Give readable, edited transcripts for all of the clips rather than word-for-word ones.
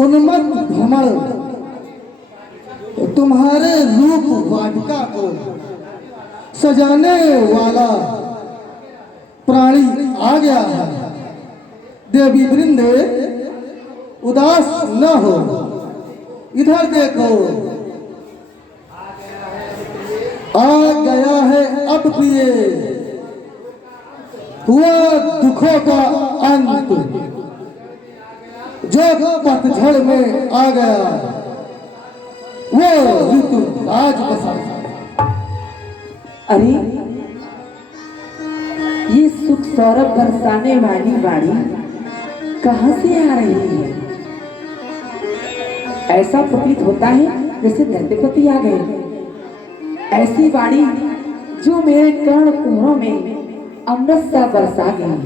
उन्मत्त भ्रमण तुम्हारे रूप वाटिका को सजाने वाला प्राणी आ गया है। देवी वृंद उदास न हो, इधर देखो, आ गया है अब प्रिय, हुआ दुखों का अंत, जो पतझड़ में आ गया वो ऋतु आज बसंत। अरे ये सुख सौरभ बरसाने वाली वाणी कहाँ से आ रही है? ऐसा प्रतीत होता है जैसे दैत्यपति आ गए। ऐसी वाणी जो मेरे कर्ण कुहरों में अमृत सा बरसा गई।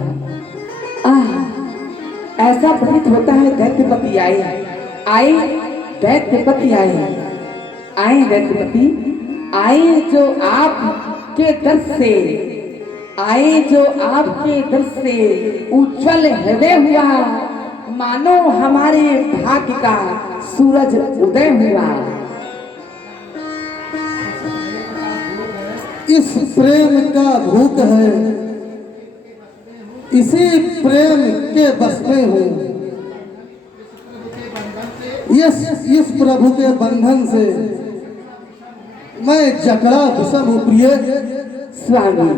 ऐसा प्रतीत होता है दैत्यपति आए दैत्यपति आए दैत्यपति आए, जो आपके दर से आए, जो आपके दर से उज्जवल हृदय हुआ, मानो हमारे भाग्य का सूरज उदय हुआ। इस प्रेम का भूत है, इसी प्रेम के बस में हूँ। इस प्रभु के बंधन से मैं जकड़ा विषम हूँ प्रिय। स्वामी,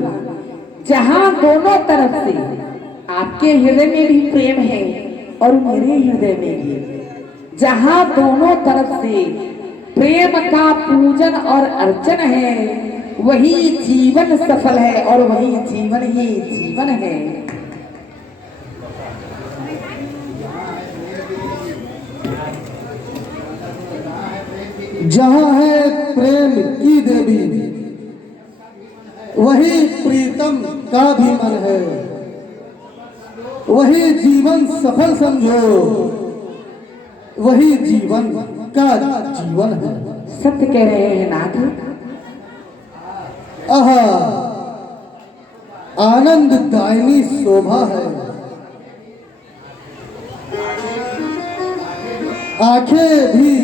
जहाँ दोनों तरफ से आपके हृदय में भी प्रेम है और मेरे हृदय में भी, जहाँ दोनों तरफ से प्रेम का पूजन और अर्चन है, वही जीवन सफल है और वही जीवन ही जीवन है। जहाँ है प्रेम की देवी, वही प्रीतम का भी मन है, वही जीवन सफल समझो, वही जीवन का जीवन है। सत्य कह रहे हैं नाथ। आहा, आनंद दायनी शोभा है, आंखें भी,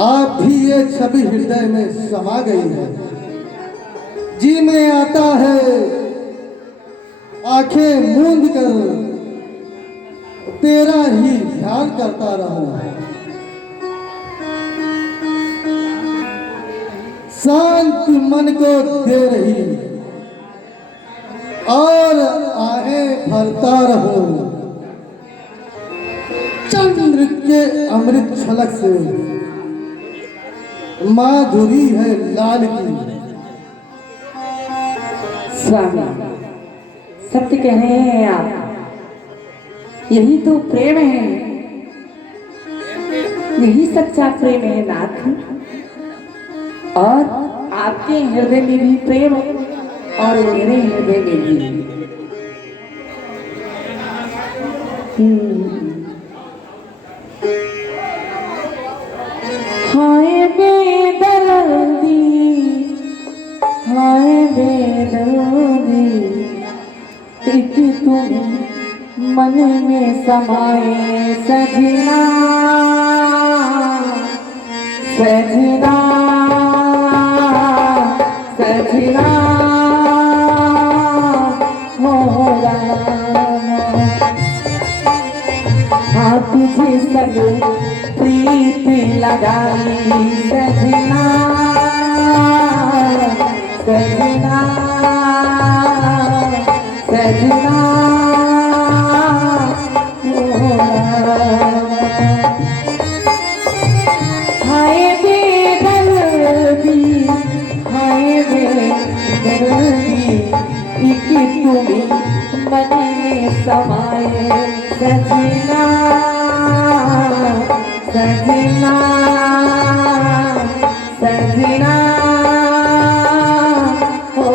आप भी ये छवि हृदय में समा गई है। जी में आता है आंखें मूंद कर तेरा ही ध्यान करता रहूं। शांत मन को दे रही और आहें भरता रहूं। चंद्र के अमृत छलक से माधुरी है लाल की। स्वामी, सत्य कह रहे हैं आप। यही तो प्रेम है, यही सच्चा प्रेम है नाथ। और आपके हृदय में भी प्रेम और मेरे हृदय में भी। हाय बेदर्दी, हाय बेदर्दी, एक तुम मन में समाए सजना, सजना, सजना हो आप तुझे सब प्रीति लगाई सजना, सजना, सजना हाय बेदर्दी, हाय बेदर्दी, एक तुम्हें मन में समाए सजना, सजना, सजना हो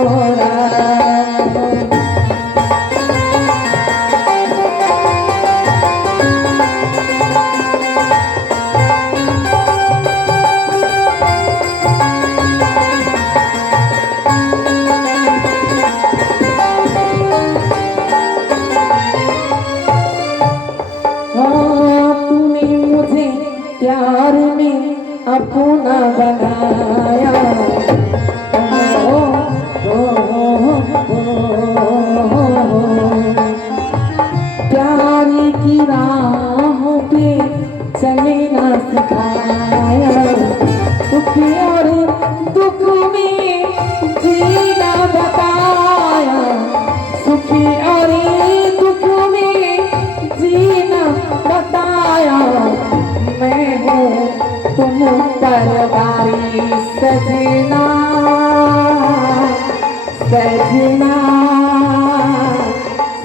आपको न बनाया। ओ, ओ, ओ, प्यार की राहों पे चलना सिखाया, सुख और दुख में जीना बताया, सुख और दुख में जीना बताया। मैं हूँ तुम पर भारी सजना, सजना,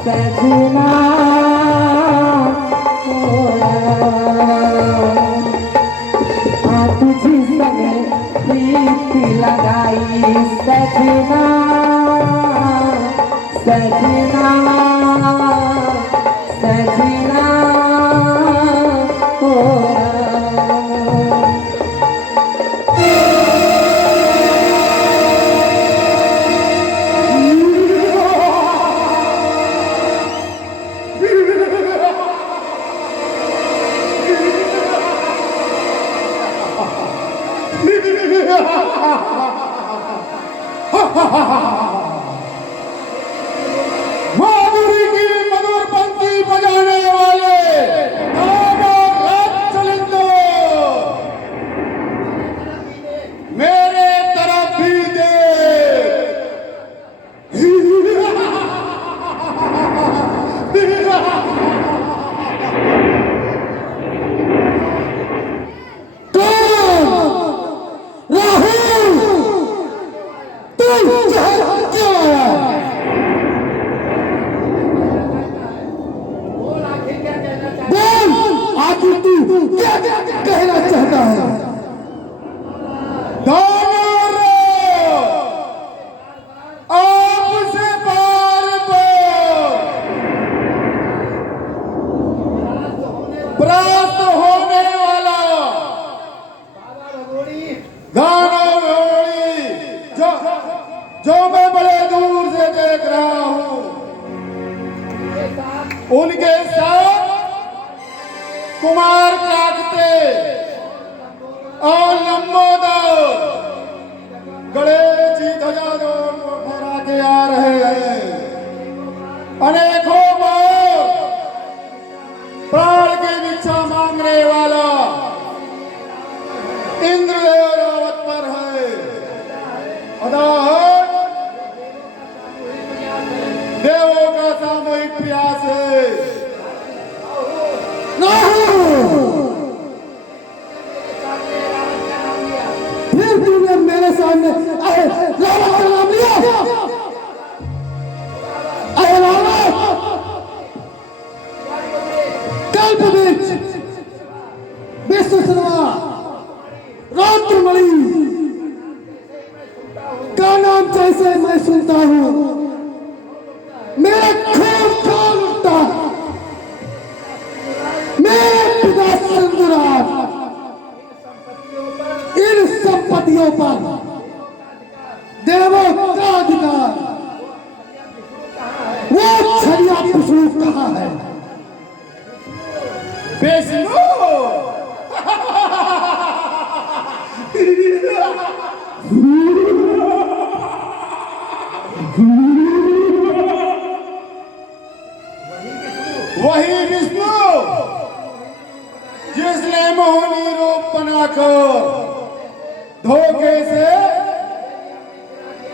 सजना। तुझी संगे प्रीत लगाई सजना, सजना, सजना। माधुरी की मधुर पंक्ति बजाने वाले चलिंदो मेरे तरफ भी दे। क्या कहना चाहता है? आपसे बार बार प्राप्त होने वाला गाना घोड़ी जो मैं बड़े दूर से देख रहा हूँ, उनके साथ कुमार काकते और लंबोदर गणेश जी ध्वजा जो फहरा के आ रहे हैं। अनेकों बार प्राण की भिक्षा मांगने वाला इंद्रदेव रावत पर है। अतः देवों का सामूहिक प्रयास है। फिर तूने मेरे सामने रावण का नाम लिया? रावण कल्पवृक्ष, विश्वसर्मा, रौद्रमणि का नाम जैसे मैं सुनता हूँ मेरा खून खोल उठता। मेरे पिता सिंधुराज इन संपत्तियों पर देवों का अधिकार, वो छलिया विष्णु कहाँ है? विष्णु वही विष्णु जिसने मोहनी रूप बनाकर धोखे से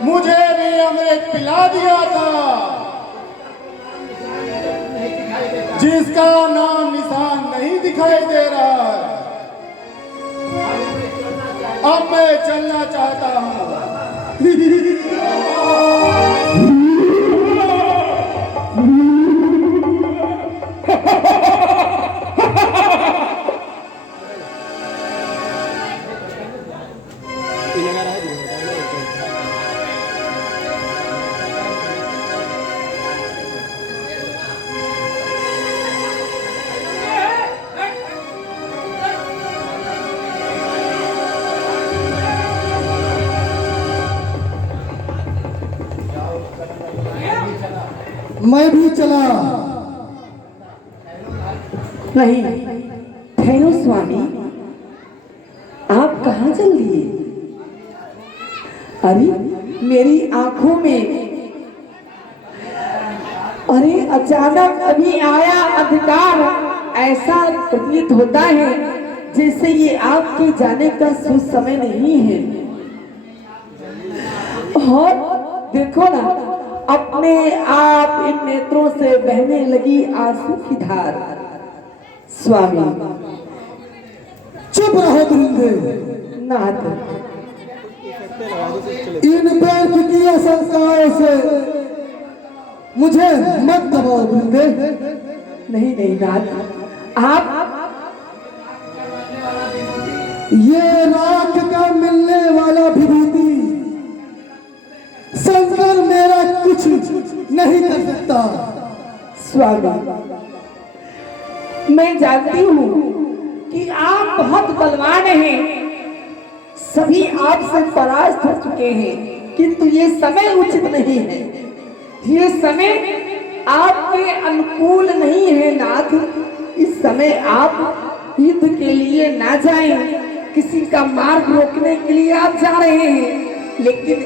मुझे भी अमृत पिला दिया था, जिसका नाम निशान नहीं दिखाई दे रहा है। अब मैं चलना चाहता हूँ। मैं भी चला। नहीं ठहरो स्वामी, आप कहाँ चल दिए? अरे मेरी आंखों में अरे अचानक अभी आया अंधकार, ऐसा प्रतीत होता है जैसे ये आपके जाने का शुभ समय नहीं है। और देखो ना, अपने आप इन नेत्रों से बहने लगी आंसू की धार। स्वामी चुप रहो दुरिंदे, नाथ, इन व्यर्थ की आशंकाओं से मुझे मत दबाओ दुरिंदे। नहीं नहीं नाथ, आप ये राख का मिलने वाला विभूति शंकर मेरा कुछ नहीं कर सकता। स्वामी मैं जानती हूँ कि आप बहुत बलवान हैं, सभी आपसे परास्त हो चुके हैं, किंतु ये समय उचित नहीं है, ये समय आपके अनुकूल नहीं है नाथ। इस समय आप युद्ध के लिए ना जाएं, किसी का मार्ग रोकने के लिए आप जा रहे हैं, लेकिन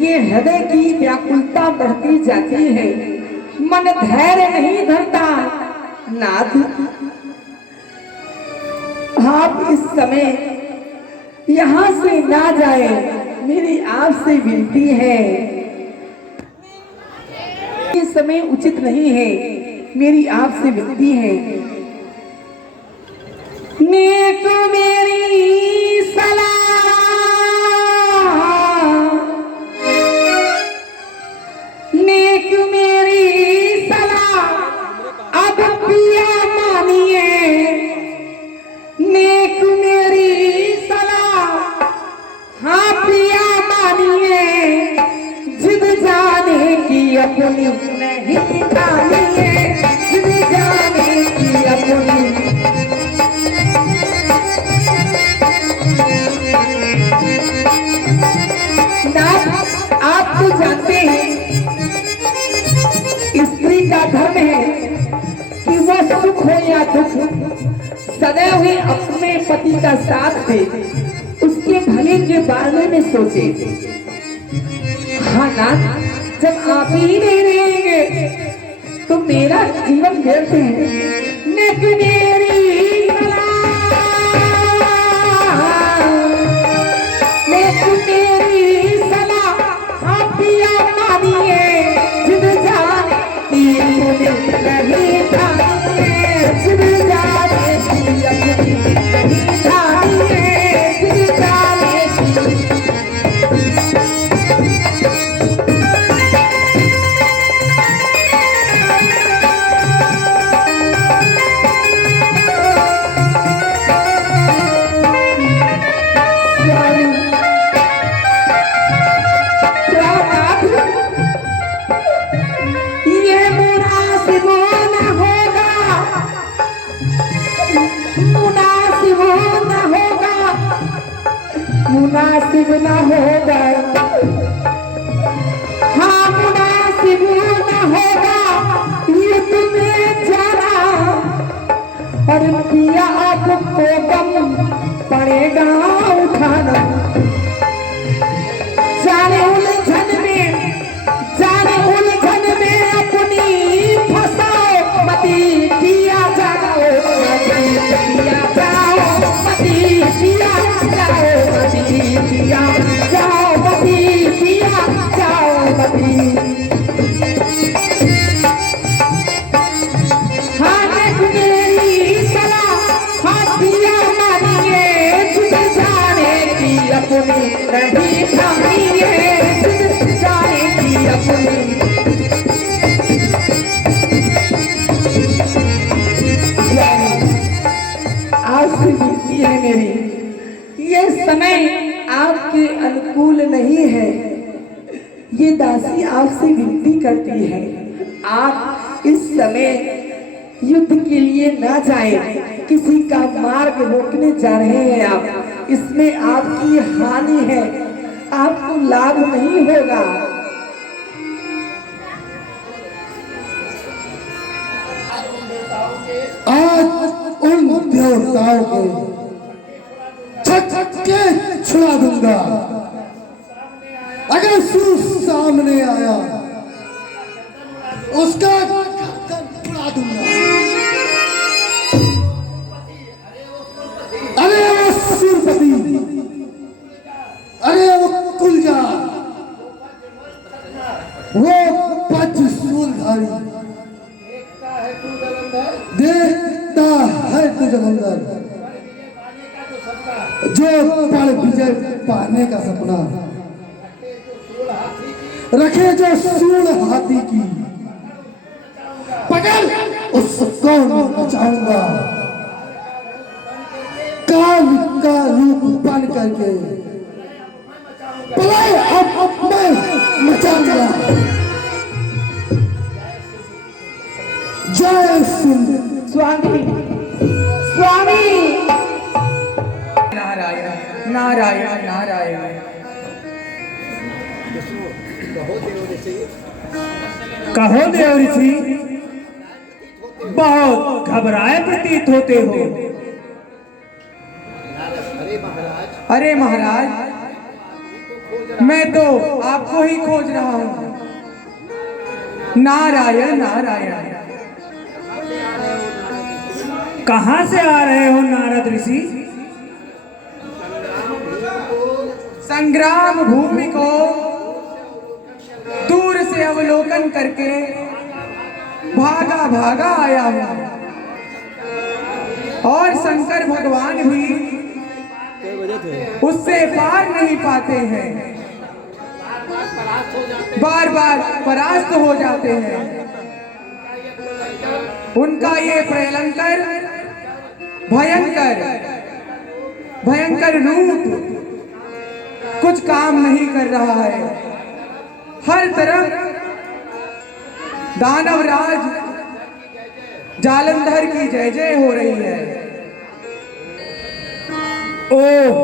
ये हृदय की व्याकुलता बढ़ती जाती है, मन धैर्य नहीं धरता नाथ। आप इस समय यहाँ से ना जाए, मेरी आपसे विनती है। ये समय उचित नहीं है, मेरी आपसे विनती है। नेक मेरी सलाह, नेक मेरी सलाह अब पिया मानिए, नेक मेरी सलाह हाँ पिया मानिए, जिद जाने की अपनी नहीं ठानिए, जिद जाने की अपनी। आप तो जानते हैं स्त्री का धर्म है कि वह सुख हो या दुख सदैव ही अपने पति का साथ दे, उसके भले के बारे में सोचे। हाँ ना, जब आप ही नहीं रहेंगे तो मेरा जीवन व्यर्थ है। नेक मेरी नेक मेरी सलाह हाँ पिया मानिए, जिद जाने की अपनी नहीं ठानिए, जिद जाने की अपनी नहीं ठानिए, जिद जाने की। मुनासिब न होगा, हाँ मुनासिब न होगा ये तुम्हें जाना, और पिया आपको गम पड़ेगा उठाना। जाने उलझन में अपनी फंसाओ मती, पिया जाओ मती, पिया जाओ मती, पिया जाओ मती, पिया जाओ मती, पिया जाओ मती। हाँ नेक मेरी सलाह हाँ पिया मानिए, जिद जाने की अपनी नहीं ठानिए, जिद जाने की अपनी। आपसे विनती है मेरी, ये समय आपके अनुकूल नहीं है, ये दासी आपसे विनती करती है, आप इस समय युद्ध के लिए ना जाएं, किसी का मार्ग रोकने जा रहे हैं आप, इसमें आपकी हानि है, आपको लाभ नहीं होगा। आज उन देवताओं के छटके छुड़ा दूंगा। अगर सूर सामने आया उसका गर्दन उड़ा दूंगा। अरे वो सूरपति, अरे वो कुलजा, वो पंचशूलधारी, देखता है तू जलंधर, जो पल विजय पाने का सपना रखे, जो सूल हाथी की, पकड़ उसको बचाऊंगा। काल का रूप बन करके पलाए अब मैं मचाऊंगा। जय सिंह। स्वामी, स्वामी। नारायण नारायण नारायण। कहो देव ऋषि, बहुत घबराए प्रतीत होते हो। अरे महाराज, मैं तो आपको ही खोज रहा हूँ। नारायण नारायण। कहां से आ रहे हो नारद ऋषि? संग्राम भूमि को दूर से अवलोकन करके भागा भागा आया हूँ। और शंकर भगवान भी उससे पार नहीं पाते हैं, बार बार परास्त हो जाते हैं। उनका ये प्रलंकर भयंकर भयंकर रूप कुछ काम नहीं कर रहा है। हर तरफ दानवराज जालंधर की जय जय हो रही है। ओह,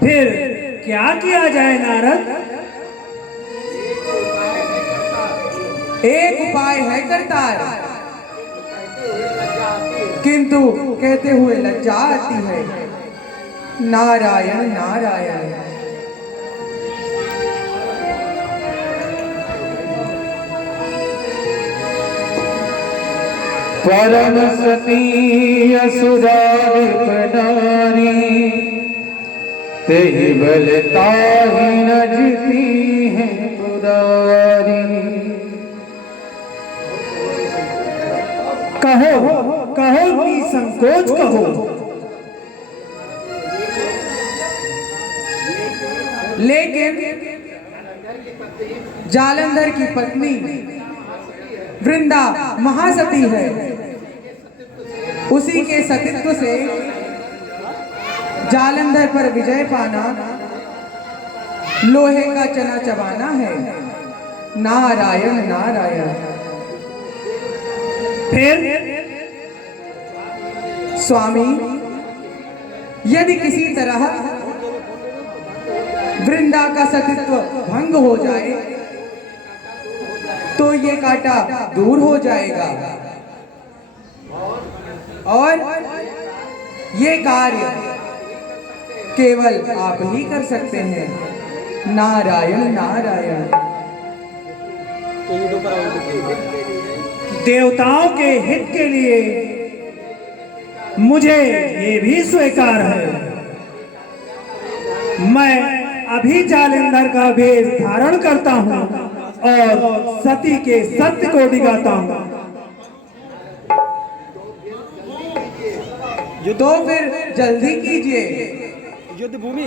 फिर क्या किया जाए नारद? एक उपाय है करतार, किंतु कहते हुए लज्जा आती है। नारायण नारायण। परम सती असुरारिप नारी, तेहि बल ताहि न जीती है पुरारी। कहो कहो निसंकोच कहो। लेकिन जालंधर की पत्नी वृंदा महासती है। उसी के सतीत्व से जालंधर पर विजय पाना लोहे का चना चबाना है। नारायण नारायण। फिर स्वामी, यदि किसी तरह वृंदा का सतीत्व भंग हो जाए तो ये कांटा दूर हो जाएगा और ये कार्य केवल आप ही कर सकते हैं। नारायण नारायण। देवताओं के हित के लिए मुझे ये भी स्वीकार है। मैं अभी जालंधर का वेश धारण करता हूँ और सती के सत्य को दिखाता हूँ। तो फिर जल्दी कीजिए, युद्ध भूमि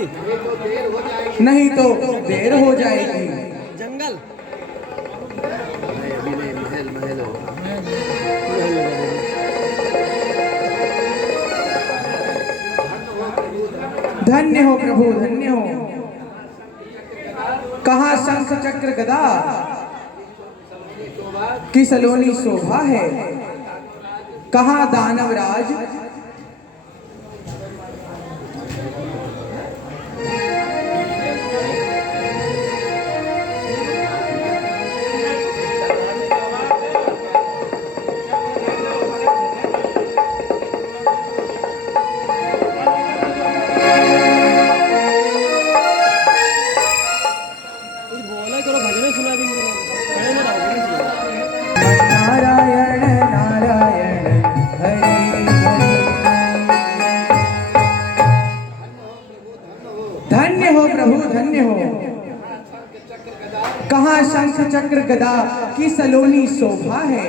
नहीं तो देर हो जाएगी। जंगल धन्य हो प्रभु, धन्य हो। कहाँ शंख चक्र गदा की सलोनी शोभा है, कहाँ दानवराज धन्य हो। कहाँ शंख चक्र गदा की सलोनी शोभा है,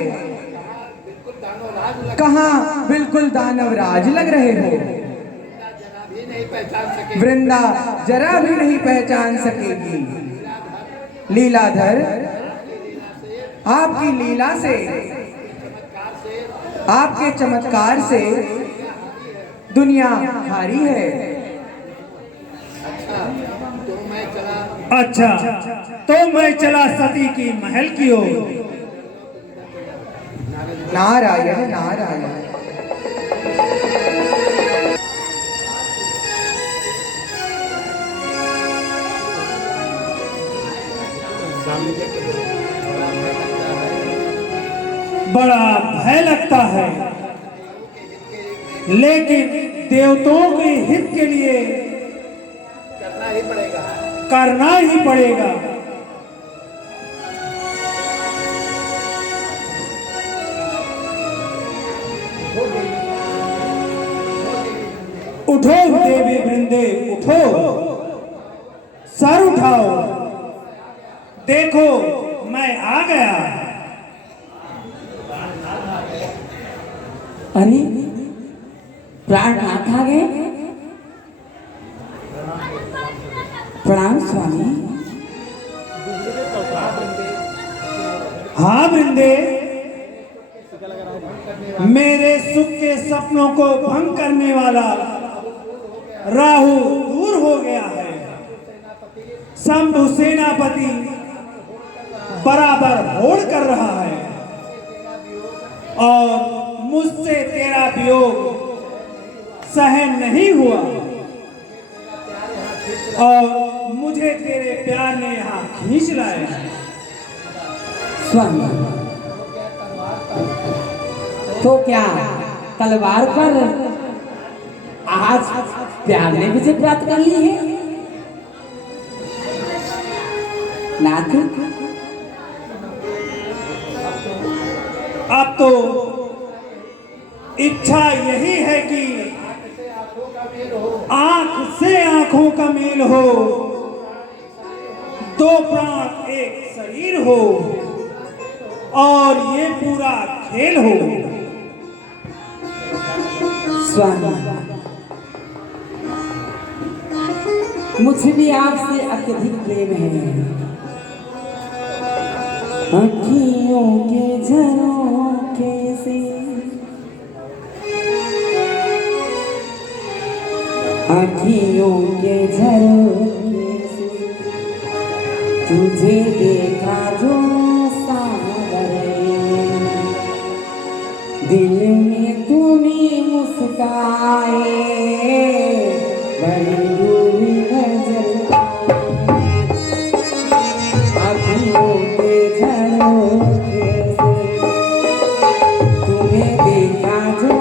कहाँ बिल्कुल दानव राज लग रहे हो। वृंदा जरा भी नहीं पहचान सकेगी। लीलाधर, आपकी लीला से, आपके चमत्कार से दुनिया हारी है। अच्छा, तो मैं चला सती की महल की ओर। नारायण नारायण। बड़ा भय लगता है, लेकिन देवताओं के हित के लिए करना ही पड़ेगा। उठो देवी वृंदे, उठो, सर उठाओ, देखो मैं आ गया। अरे प्राणनाथ आ गए। प्रणाम स्वामी। हाँ वृंदे, मेरे सुख के सपनों को भंग करने वाला राहु दूर हो गया है। शंभु सेनापति बराबर होड़ कर रहा है और मुझसे तेरा वियोग सहन नहीं हुआ और मुझे तेरे प्यार ने यहाँ खींच लाया है। स्वामी, तो क्या तलवार पर आज प्यार ने विजय प्राप्त कर ली है? नाथ, अब तो इच्छा यही है कि आंख से आंखों का मेल हो, दो प्राण एक शरीर हो और ये पूरा खेल हो। स्वामी, मुझे भी आपसे अत्यधिक प्रेम है। अखियों के झरोखे से, अखियों के झरोखे से तुझे देखा जो सावरे, दिल में तुम्हें मुस्काए, बड़ी दूरी नजर आए। अखियों के झरोखे से तुम्हें देखा जो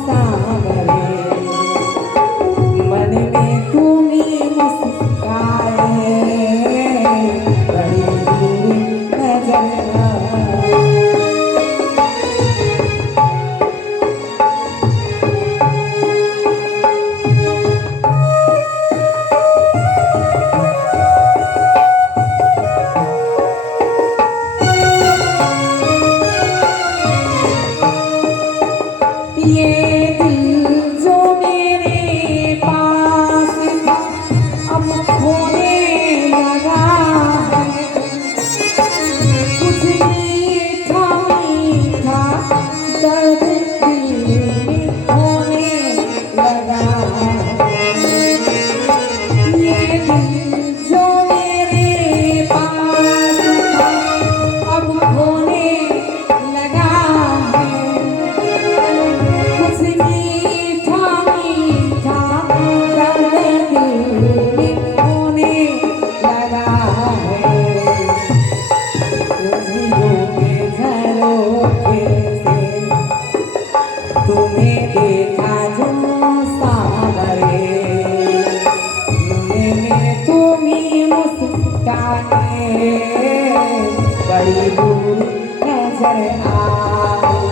सावरे, मन में तुम्हें मुस्काए, बड़ी दूरी नजर आए। बड़ी दूर नजर आए।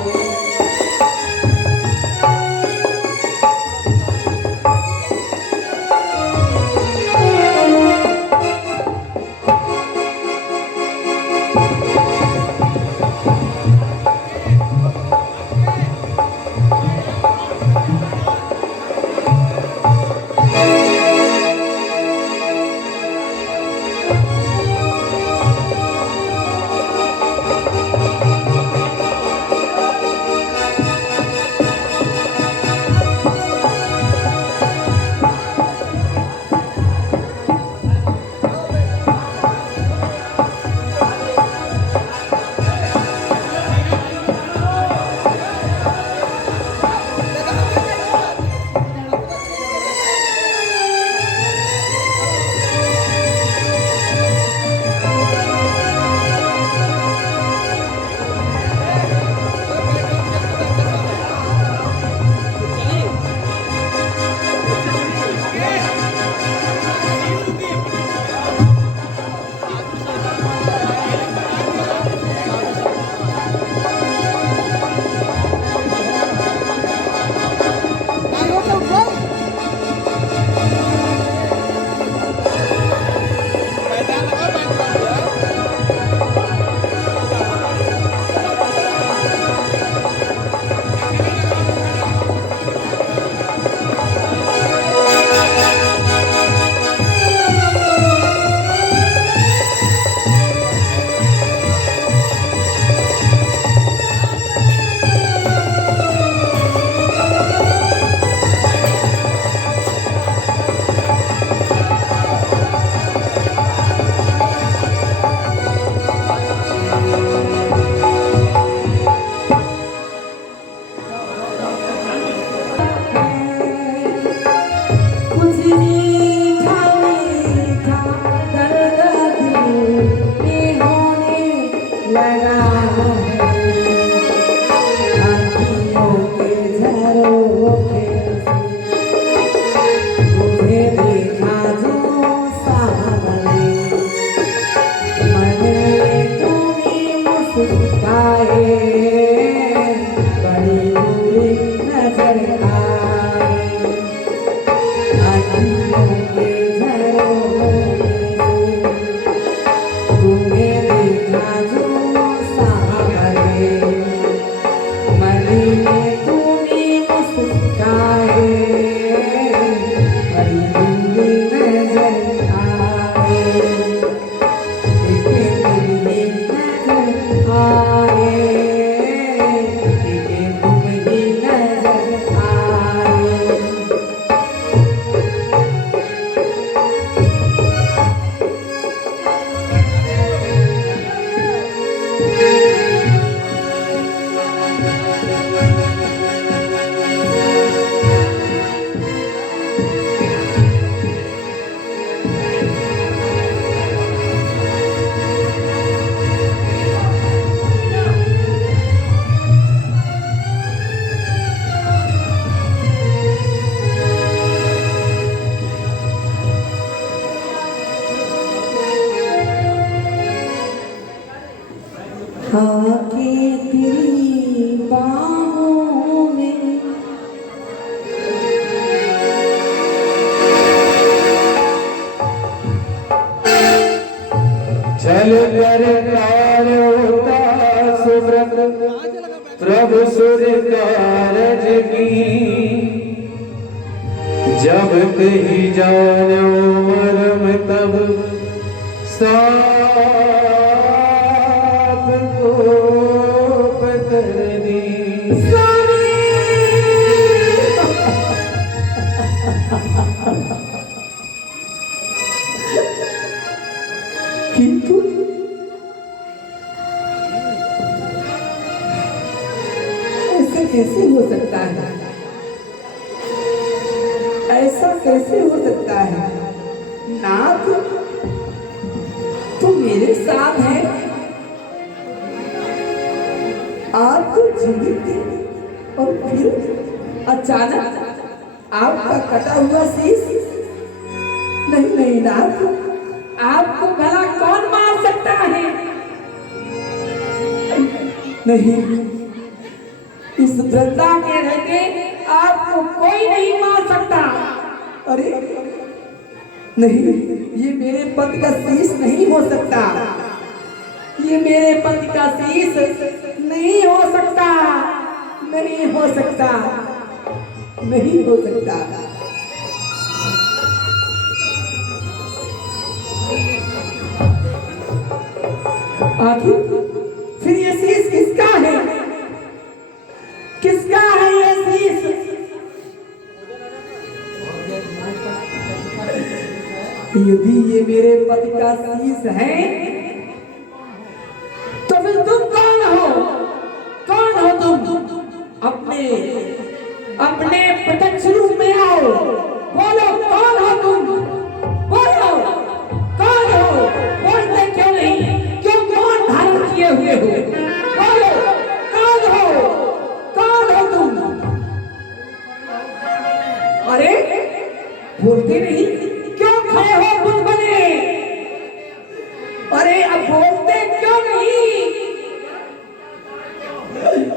प्रभु सुर कारज की जब कही जानो मरम तब साप को पतर दी। किंतु ऐसा कैसे हो सकता है? ऐसा कैसे हो सकता है? नाथ, तुम मेरे साथ हैं। आप तो जीवित थे और फिर अचानक आपका कटा हुआ शीश। नहीं नहीं नाथ, आपको भला कौन मार सकता है? नहीं, इस वृंदा के रहते आपको कोई नहीं मार सकता। अरे नहीं, ये मेरे पति का शीश नहीं हो सकता। ये मेरे पति का शीश नहीं हो सकता। नहीं हो सकता। नहीं हो सकता। आखिर फिर ये शीश किसका है? किसका है ये शीश? यदि ये मेरे पति का शीश है तो फिर तुम कौन हो? कौन हो तुम? अपने अपने प्रत्यक्ष रूप में आओ। बोलो, कौन हो तुम? बोलो, कौन हो? बोलते क्यों नहीं? क्यों मौन धारण किए हुए हो? बोलो, कौन हो? कौन हो तुम? अरे बोलते नहीं, क्यों खड़े हो बुद्ध बने? अरे अब बोलते क्यों नहीं?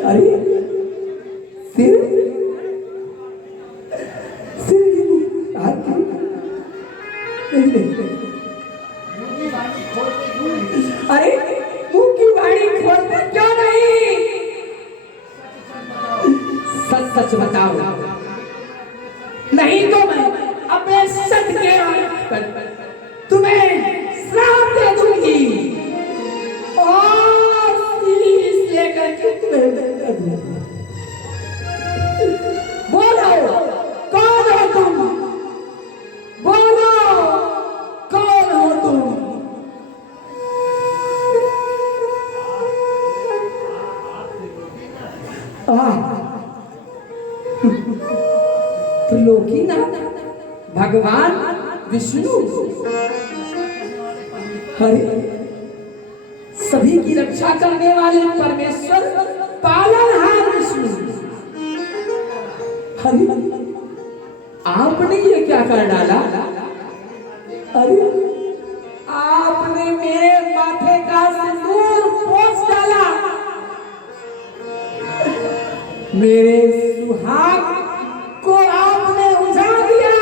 अरे सिर सिर अरे मुंह की बाड़ी खोलते क्यों नहीं? सच सच बताओ, नहीं तो मैं अपने सच के पर तुम्हें श्राप दे दूंगी और शीश लेकर के तुम्हें बोलो, कौन हो तुम? बोलो, कौन हो तुम? त्रिलोकीनाथ भगवान विष्णु। हरे सभी की रक्षा करने वाले परमेश्वर पालनहार विष्णु। हरे आपने ये क्या कर डाला? अरे आपने मेरे माथे का सिंदूर पोंछ डाला। मेरे सुहाग को आपने उजाड़ दिया।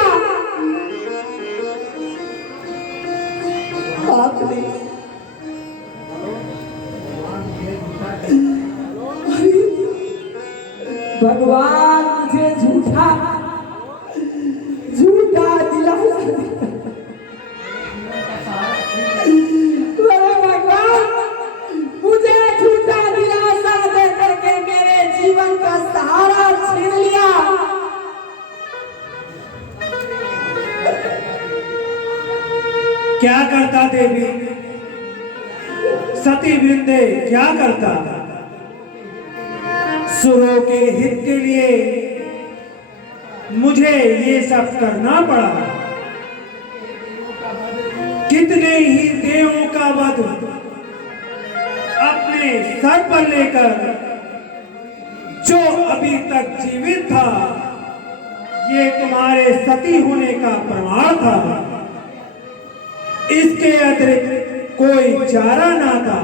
आपने भगवान मुझे झूठा दिलासा भगवान मुझे झूठा दिलासा दे करके मेरे जीवन का सहारा छीन लिया। क्या करता देवी? सती वृंदे क्या करता? सुरों के हित के लिए मुझे ये सब करना पड़ा। कितने ही देवों का वध अपने सर पर लेकर जो अभी तक जीवित था, ये तुम्हारे सती होने का प्रमाण था। इसके अतिरिक्त कोई चारा ना था।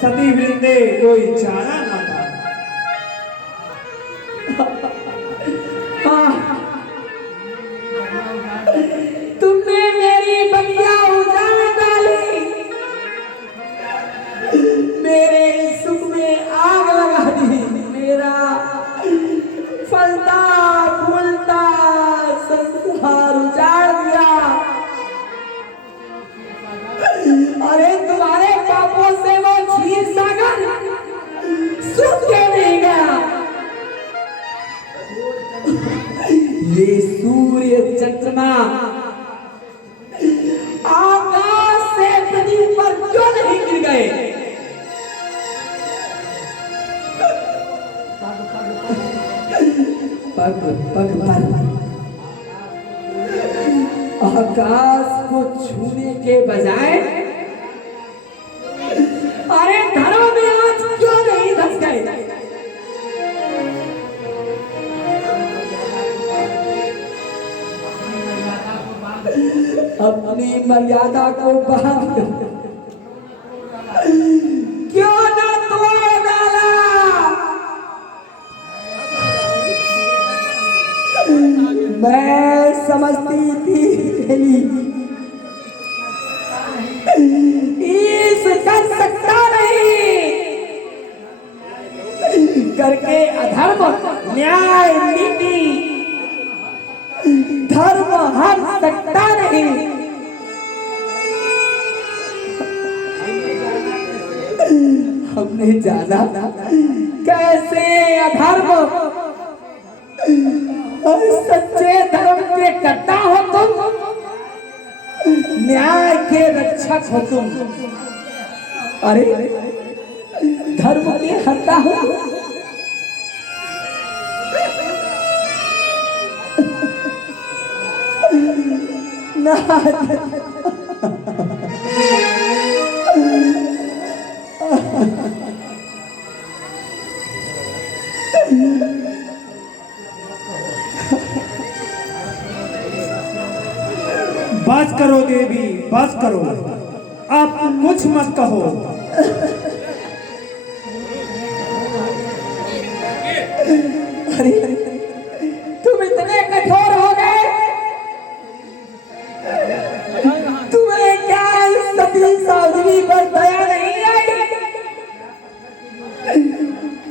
सती वृंदे, कोई चारा ना था। तुमने मेरी बगिया उजाड़ डाली, मेरे सुख में आग लगा दी। ये सूर्य चंद्रमा आकाश से पृथ्वी पर क्यों नहीं गिर गए? पग पग पर आकाश को छूने के बजाय अरे धरो में आज क्यों नहीं धस गए? अपनी मर्यादा को बांध क्यों ना तोड़ डाला? मैं समझती थी इस कर सकता नहीं करके अधर्म न्याय नीति धर्म हर सकता नहीं। हमने जाना कैसे अधर्म और सच्चे धर्म के कर्ता हो तुम, न्याय के रक्षक हो तुम, अरे धर्म के हत्या हो। बस करो देवी, बस करो, आप कुछ मत कहो। अरे तुम इतने कठोर हो गए, तुम्हें क्या इस सती साध्वी पर दया नहीं आई?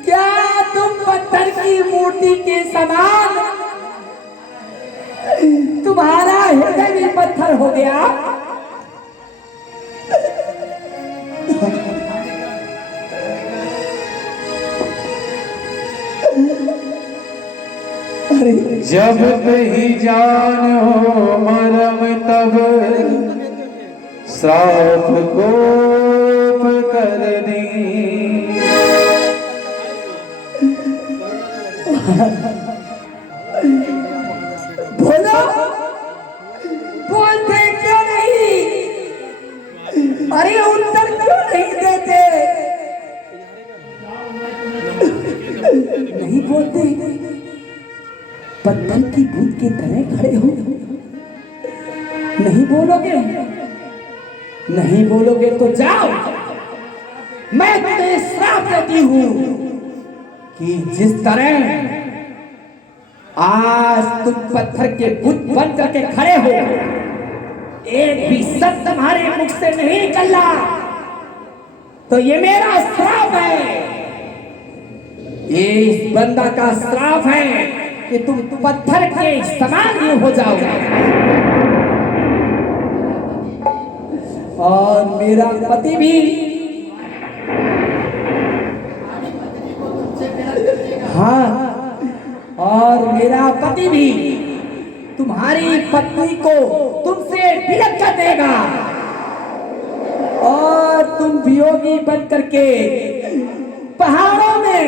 क्या तुम पत्थर की मूर्ति के समान तुम्हारा हृदय भी पत्थर हो गया? जब कहीं जान हो मरम तब श्राप कोप कर दी। बोलो, बोलते क्यों नहीं? अरे उत्तर क्यों नहीं देते? नहीं बोलते, पत्थर की बूंद की तरह खड़े हो। नहीं बोलोगे, नहीं बोलोगे तो जाओ, मैं तुम्हें श्राप देती हूं कि जिस तरह आज तुम पत्थर के बुत बन करके खड़े हो, एक भी शब्द तुम्हारे मुख से नहीं निकला तो ये मेरा श्राप है, ये इस बंदा का श्राप है कि तुम पत्थर के समान ही हो जाओगे। और मेरा पति भी, हाँ, और मेरा पति भी तुम्हारी पत्नी को तुमसे विलग कर देगा और तुम वियोगी बन करके पहाड़ों में,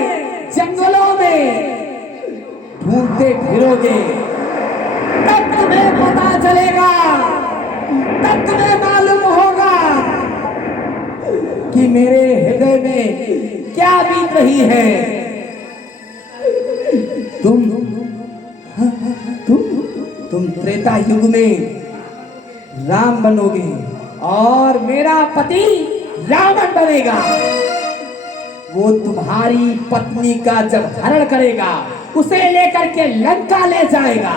जंगलों में ढूंढते फिरोगे। तब तुम्हें पता चलेगा, तब तुम्हें मालूम होगा कि मेरे हृदय में क्या बीत रही है। तुम त्रेता युग में राम बनोगे और मेरा पति रावण बनेगा। वो तुम्हारी पत्नी का जब हरण करेगा, उसे लेकर के लंका ले जाएगा,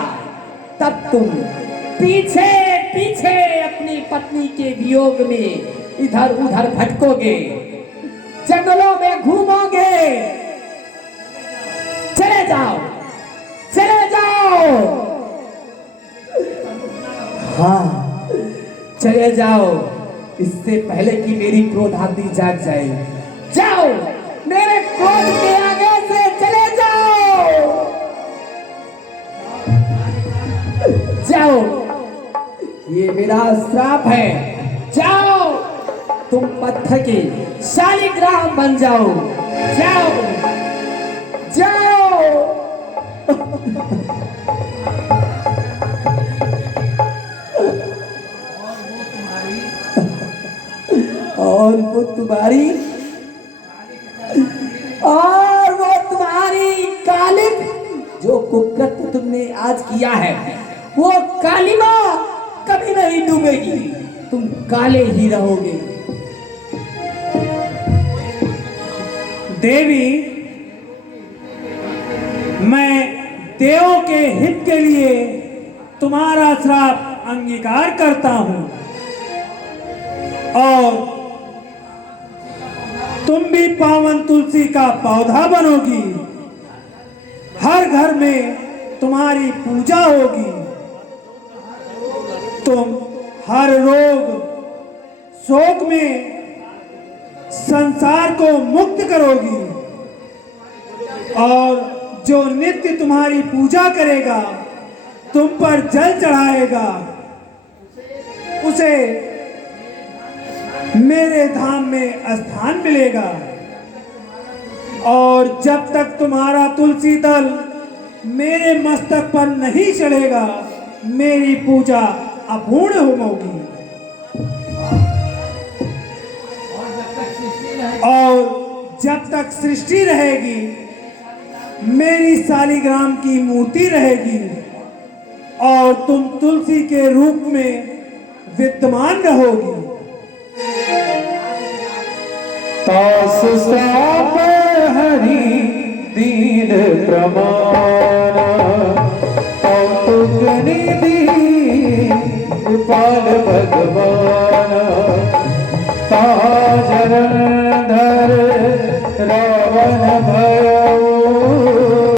तब तुम पीछे पीछे अपनी पत्नी के वियोग में इधर उधर भटकोगे, जंगलों में घूमोगे। चले जाओ, चले जाओ, हाँ चले जाओ, इससे पहले कि मेरी क्रोधाग्नि जाग जाए। जाओ, मेरे क्रोध के आगे से चले जाओ। मेरा श्राप है। जाओ, तुम पत्थर के शालिग्राम बन जाओ। जाओ जाओ। और वो तुम्हारी कालिक, जो कुकृत्य तुमने आज किया है, वो कालिमा कभी नहीं डूबेगी। तुम काले ही रहोगे। देवी, मैं देवों के हित के लिए तुम्हारा श्राप अंगीकार करता हूं और तुम भी पावन तुलसी का पौधा बनोगी। हर घर में तुम्हारी पूजा होगी। तुम हर रोग शोक में संसार को मुक्त करोगी और जो नित्य तुम्हारी पूजा करेगा, तुम पर जल चढ़ाएगा, उसे मेरे धाम में स्थान मिलेगा। और जब तक तुम्हारा तुलसी दल मेरे मस्तक पर नहीं चढ़ेगा, मेरी पूजा अपूर्ण होगी। और जब तक सृष्टि रहेगी, मेरी शालिग्राम की मूर्ति रहेगी और तुम तुलसी के रूप में विद्यमान रहोगी। तास साप हरि दीन प्रमाण, कौतुक निधि कृपाल